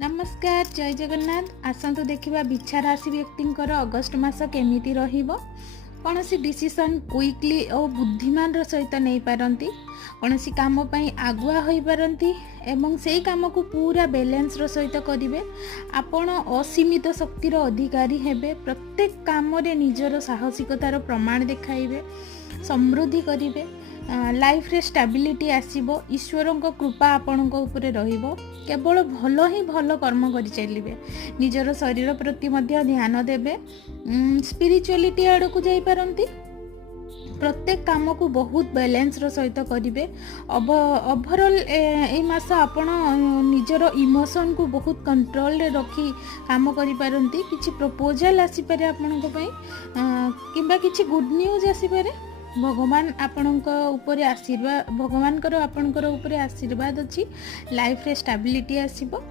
नमस्कार जय जगन्नाथ। आसतु देखा बिछा राशि व्यक्तिंकर अगस्ट मास केमिति रहिबो। कौन सी डिसीजन क्विकली और बुद्धिमान सहित नहीं पारती, कौन सी काम पई आगुआ हो पारती एवं से काम को पूरा बैलेंस सहित करेंगे। आपण असीमित शक्तिर अधिकारी हेबे। प्रत्येक काम रे निजर साहसिकतार प्रमाण देखाइबे, समृद्धि करेंगे। लाइफ रे स्टेबिलिटी आसीबो। ईश्वर को कृपा आपणक उपरे रहिबो। केवल भल ही भल कर्म करि चलिबे। निजर शरीर प्रति मध्य ध्यान देबे। स्पिरिचुअलिटी आड़ को जाई पारंती। प्रत्येक काम को बहुत बैलेंस सहित करेंगे। ओवरऑल ए मास आपण निजर इमोशन को बहुत कंट्रोल रे रखी काम करि पारंती। किछि प्रपोजल आसी पारे आपणक पई, किंबा किछि गुड न्यूज आसी पारे। भगवान आपणक उपरे आशीर्वाद, भगवान आपणकर उपरे आशीर्वाद अच्छी। लाइफ रे स्टेबिलिटी आसीबो।